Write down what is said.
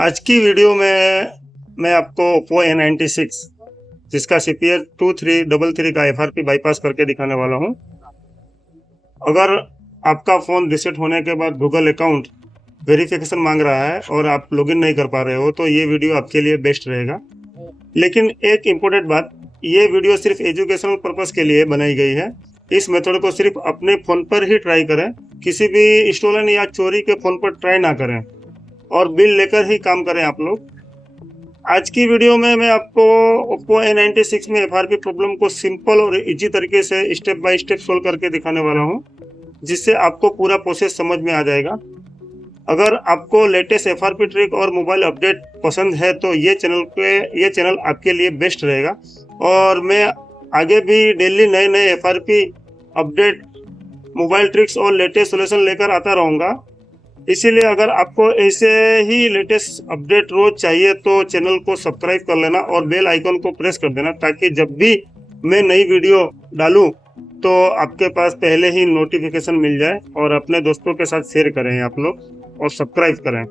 आज की वीडियो में मैं आपको Oppo A96 जिसका CPH2333 का FRP बाईपास करके दिखाने वाला हूं। अगर आपका फ़ोन रीसेट होने के बाद गूगल अकाउंट वेरिफिकेशन मांग रहा है और आप लॉगिन नहीं कर पा रहे हो तो ये वीडियो आपके लिए बेस्ट रहेगा। लेकिन एक इम्पोर्टेंट बात, ये वीडियो सिर्फ एजुकेशनल पर्पस के लिए बनाई गई है। इस मेथड को सिर्फ अपने फ़ोन पर ही ट्राई करें, किसी भी स्टोलन या चोरी के फ़ोन पर ट्राई ना करें और बिल लेकर ही काम करें आप लोग। आज की वीडियो में मैं आपको Oppo A96 में FRP प्रॉब्लम को सिंपल और इजी तरीके से स्टेप बाय स्टेप सोल्व करके दिखाने वाला हूं, जिससे आपको पूरा प्रोसेस समझ में आ जाएगा। अगर आपको लेटेस्ट FRP ट्रिक और मोबाइल अपडेट पसंद है तो ये चैनल आपके लिए बेस्ट रहेगा। और मैं आगे भी डेली नए नए FRP अपडेट, मोबाइल ट्रिक्स और लेटेस्ट सोल्यूशन लेकर आता रहूँगा। इसीलिए अगर आपको ऐसे ही लेटेस्ट अपडेट रोज चाहिए तो चैनल को सब्सक्राइब कर लेना और बेल आइकन को प्रेस कर देना, ताकि जब भी मैं नई वीडियो डालूं तो आपके पास पहले ही नोटिफिकेशन मिल जाए। और अपने दोस्तों के साथ शेयर करें आप लोग और सब्सक्राइब करें।